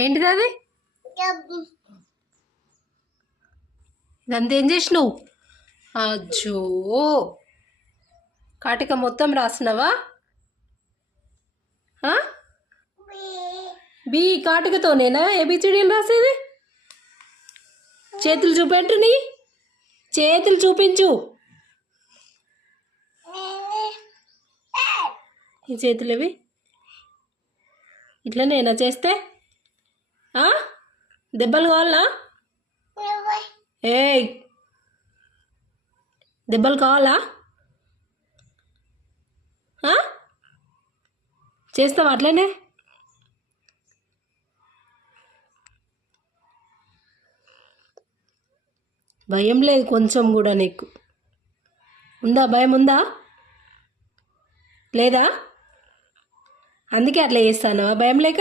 ఏంటిది అది? ఇదంతా ఏం చేసినావు? అజ్జో, కాటిక మొత్తం రాసినవా? బి కాటికతోనేనా ఏబిసిడీలు రాసేది? చేతులు చూపెట్టు, నీ చేతులు చూపించు. ఈ చేతులు ఇవి ఇట్లనేనా చేస్తే? దెబ్బలు కావాలా? ఏయ్, దెబ్బలు కావాలా? చేస్తావా అట్లనే? భయం లేదు కొంచెం కూడా నీకు? ఉందా భయం? ఉందా లేదా? అందుకే అట్లా చేస్తాను భయం లేక.